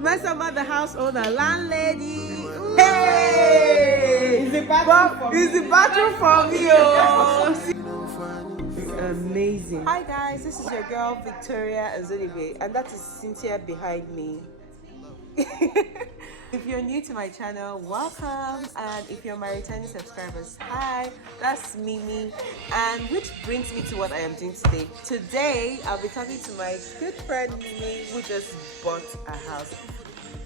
Mesoma, the house owner, landlady. Hey! It's the bathroom for me. Oh. It's amazing. Hi guys, this is your girl Victoria Azolibe, and that is Cynthia behind me. If you're new to my channel, welcome, and if you're my returning subscribers, hi, that's Mimi, and which brings me to what I am doing today. Today, I'll be talking to my good friend Mimi, who just bought a house.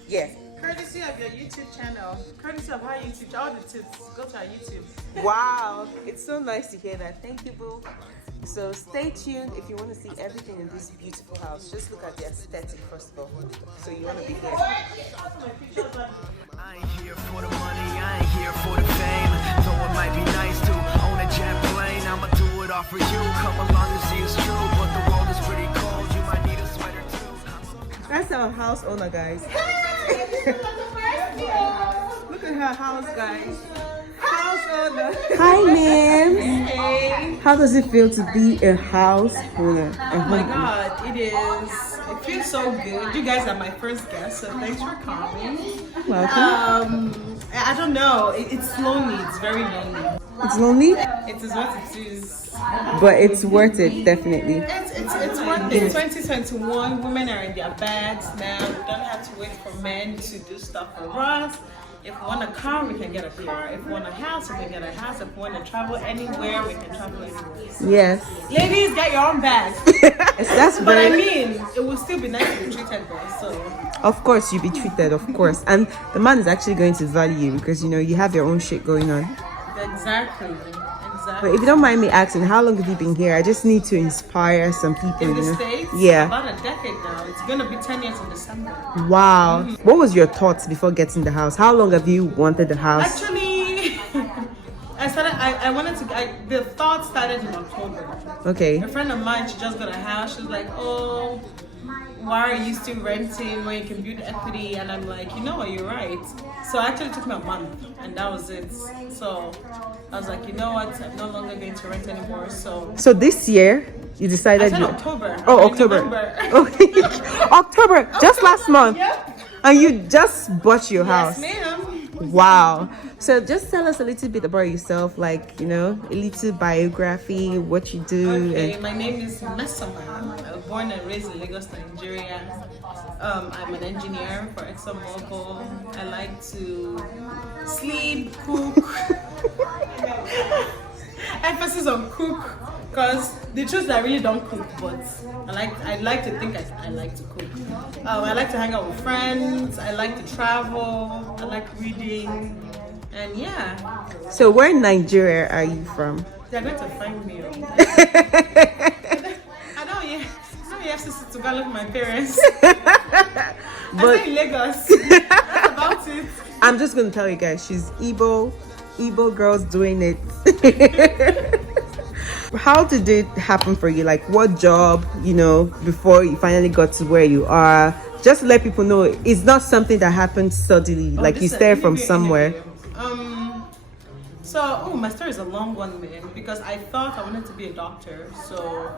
Yeah. Courtesy of your YouTube channel, courtesy of our YouTube, all the tips, go to our YouTube. Wow, it's so nice to hear that. Thank you, boo. So stay tuned if you want to see everything in this beautiful house. Just look at the aesthetic first of all. So you want to be here. I ain't here for the money, I ain't here for the fame. Though it might be nice to own a jet plane, I'ma do it all for you. Come along and see it's true, but the world is pretty cold. You might need a sweater too. That's our house owner, guys. Look at her house, guys. House owner. Hi, ma'am. Hey. How does it feel to be a house owner? Oh my God, it feels so good. You guys are my first guest, so thanks for coming. Welcome. I don't know, it's lonely, it's very lonely. It's lonely, It is what it is. but it's worth it, definitely. It's worth it. 2021, women are in their bags now. We don't have to wait for men to do stuff for us. If we want a car, we can get a car. If we want a house, we can get a house. If we want to travel anywhere, we can travel anywhere. Yes. Ladies, get your own bags. That's But I very... mean, it will still be nice to be treated well. So Of course, you'll be treated, of course. And the man is actually going to value you because, you know, you have your own shit going on. exactly. But if you don't mind me asking, how long have you been here? I just need to inspire some people, In you the know? States, Yeah. about a decade now. It's gonna be 10 years in December. Wow. What was your thoughts before getting the house? How long have you wanted the house? Actually, the thought started in October. Okay. A friend of mine, she just got a house. She's like, oh, why are you still renting when you can build equity? And I'm like, you know what, you're right. So it actually took me a month, and that was it. So I was like, you know what, I'm no longer going to rent anymore. So this year, you I decided said you... October. Oh, I mean, October. November. Okay. October, just last month. Yep. And you just bought your house. Yes, ma'am. Wow. So just tell us a little bit about yourself, like, you know, a little biography, what you do. Okay, my name is Mesoma. I was born and raised in Lagos, Nigeria. I'm an engineer for ExxonMobil. I like to sleep, cook. Emphasis on cook, because the truth is I really don't cook, but I like to think I like to cook. I like to hang out with friends. I like to travel. I like reading, and yeah. So where in Nigeria are you from? They're going to find me. I know, yeah. No EFCC to go look at my parents. I stay in Lagos. That's about it. I'm just gonna tell you guys, she's Igbo girls doing it. How did it happen for you? Like what job, you know, before you finally got to where you are? Just to let people know, it's not something that happened suddenly, like you started from somewhere. My story is a long one, man, because I thought I wanted to be a doctor. So,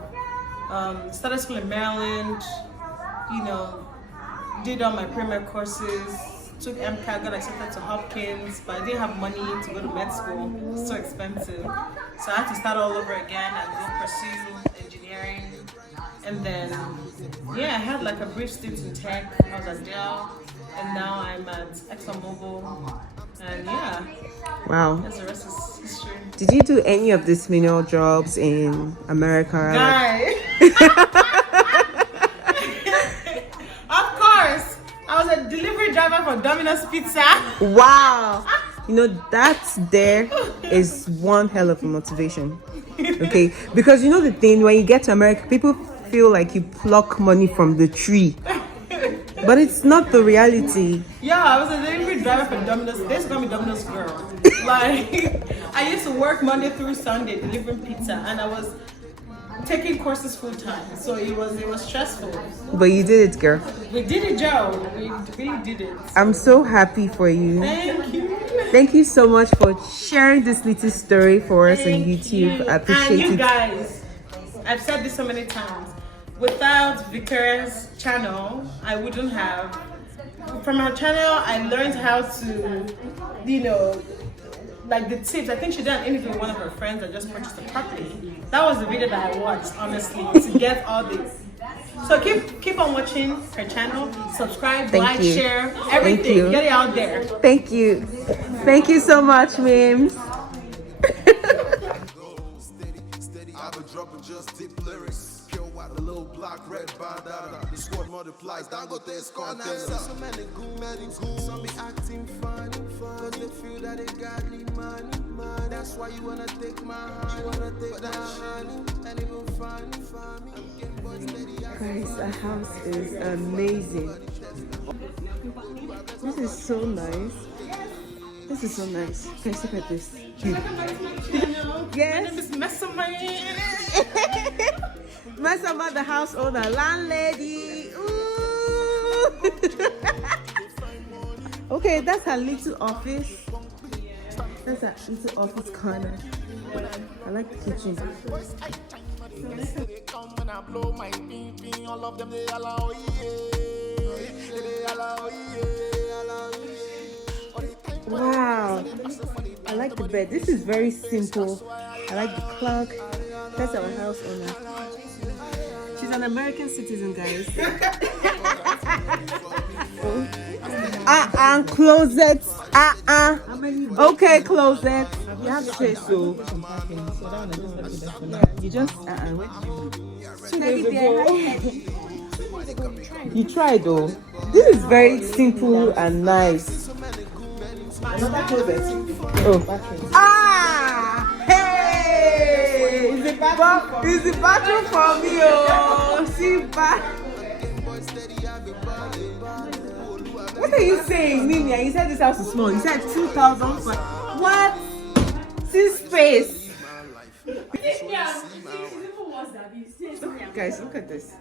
started school in Maryland, you know, did all my pre-med courses, took MCAT, got accepted to Hopkins, but I didn't have money to go to med school. It was so expensive. So I had to start all over again and go pursue engineering. And then, yeah, I had like a brief stint in tech. I was at Dell, and now I'm at ExxonMobil. And yeah, Wow. that's the rest is history. Did you do any of these menial jobs in America? Guy. Of course, I was a delivery driver for Domino's Pizza. Wow. You know, that there is one hell of a motivation. Okay? Because you know the thing, when you get to America, people feel like you pluck money from the tree. But it's not the reality. Yeah, I was a delivery driver for Domino's. They used to call me Domino's girl. Like, I used to work Monday through Sunday delivering pizza, and I was taking courses full time. So it was stressful. But you did it, girl. We did it, Joe. We really did it. I'm so happy for you. Thank you. Thank you so much for sharing this little story for us on Thank YouTube. you. I appreciate And you it. guys, I've said this so many times. Without Victoria's channel, I wouldn't have from her channel, I learned how to, you know, like the tips. I think she did an interview with one of her friends that just purchased a property. That was the video that I watched, honestly, to get all this. So keep on watching her channel, subscribe, like, share, everything. Get it out there. Thank you. Thank you so much, Mims. Dropping just deep lyrics. Pure white, the little black, red bandana. The squad multiplies, down got this content. So many goons, some be acting funny, cause they feel that they got the money. That's why you wanna take my honey, but that honey, and even funny for me. Guys, the house is amazing. This is so nice. This is so nice. Guys, look at this. Yes. My name is Mesoma. Mesoma, the house owner, landlady. Ooh. Okay, that's her little office. That's her little office corner. I like the kitchen. When I blow my ping, all of them they allow Wow, I like the bed. This is very simple. I like the clock. That's our house owner. She's an American citizen, guys. Closet. Okay, closet. You have to say so. You just You tried though. This is very simple and nice. Another closet. Oh. Hey! It's the bathroom for me. Oh, see back. What are you saying, Mimi? You said this house is small. You said 2,000. What? See space. Guys, look at this.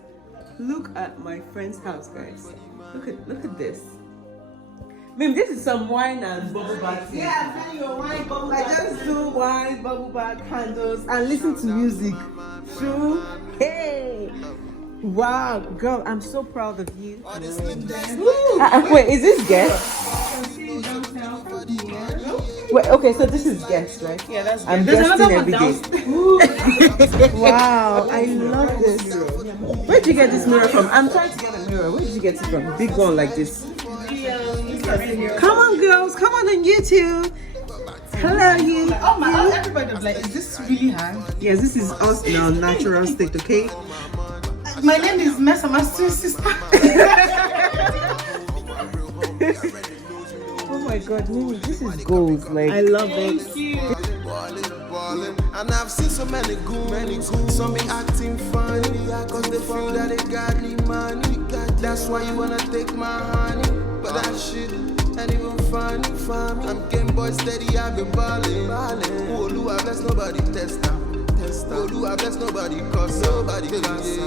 Look at my friend's house, guys. Look at this. Mim, this is some wine and bubble bath. Yeah, I'm telling you, wine, bubble bath. I just do wine, bubble bath, candles, and listen to music. True. Hey. Wow, girl, I'm so proud of you. Wait, is this guest? Wait, okay, so this is guest, right? Yeah, that's good. I'm guesting every day. Wow, I love this. Where did you get this mirror from? I'm trying to get a mirror. Where did you get it from? Big one like this. Come on, girls. Come on YouTube. Hello, you. Oh my, everybody was like, is this really her? Yes, this is us in our natural state, okay? My name is Mesoma's sister. Oh my god, Mimi, this is gold. Like, I love it. Thank you. And I've seen so many goons, some be acting funny, cause they feel that they got the money. That's why you wanna take my honey, but that shit ain't even funny for me. I'm Game Boy steady, I've been ballin'. Oh, Lou, I bless nobody, test now. Oh, Lou, I bless nobody, cause nobody can say.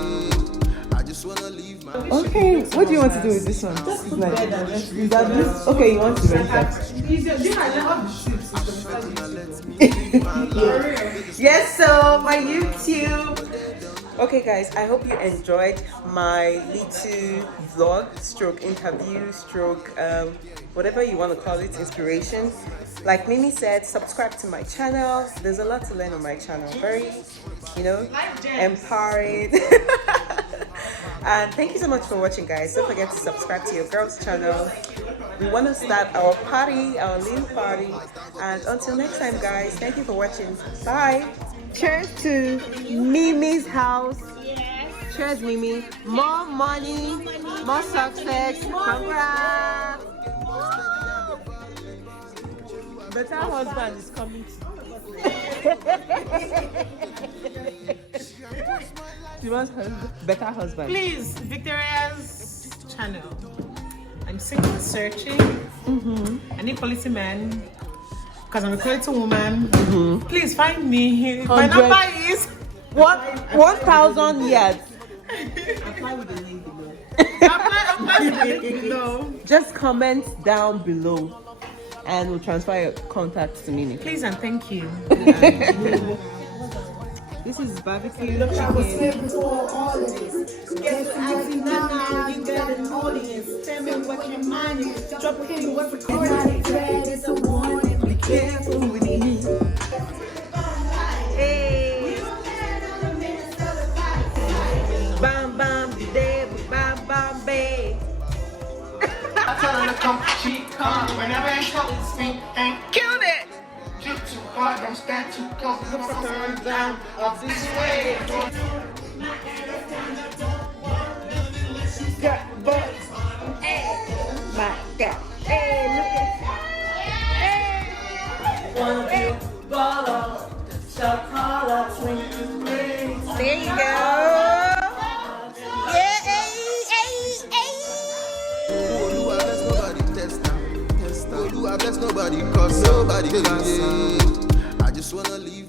I just wanna leave my. Okay, what do you want to do with this one? This is nice. Is that this? Okay, you want to rent that? Yes, so my YouTube. Okay guys, I hope you enjoyed my little vlog stroke interview stroke whatever you want to call it, inspiration. Like Mimi said, subscribe to my channel. There's a lot to learn on my channel. Very, you know, empowering. And thank you so much for watching, guys. Don't forget to subscribe to your girl's channel. We want to start our party, our little party. And until next time, guys, thank you for watching. Bye. Cheers to Mimi's house. Cheers, Mimi. More money, more success. Congrats. Better husband is coming. She wants better husband. Please, Victoria's channel. I'm single searching. I need quality man because I'm a quality woman. Please find me. My number is 1,000 yards. Apply with the link below. Apply with the link below. Just comment down below and we'll transfer your contacts to Mimi. Please and thank you. This is barbecue chicken. Guess what I see now, you got an audience. Tell me what your mind is. Drop a hit, what's recording? It's a warning, be careful with it. Hey. Bam bam de bam bam bay. I tell her to come, she come. Whenever I tell her to speak, and Killed it. shoot too hard, don't stand too close. Put my turn down off this way. Got butt. Hey. My God. Hey, look at there you go. Yeah, Oh, do I bless nobody test now? Oh, do I bless nobody cause nobody can say. I just wanna leave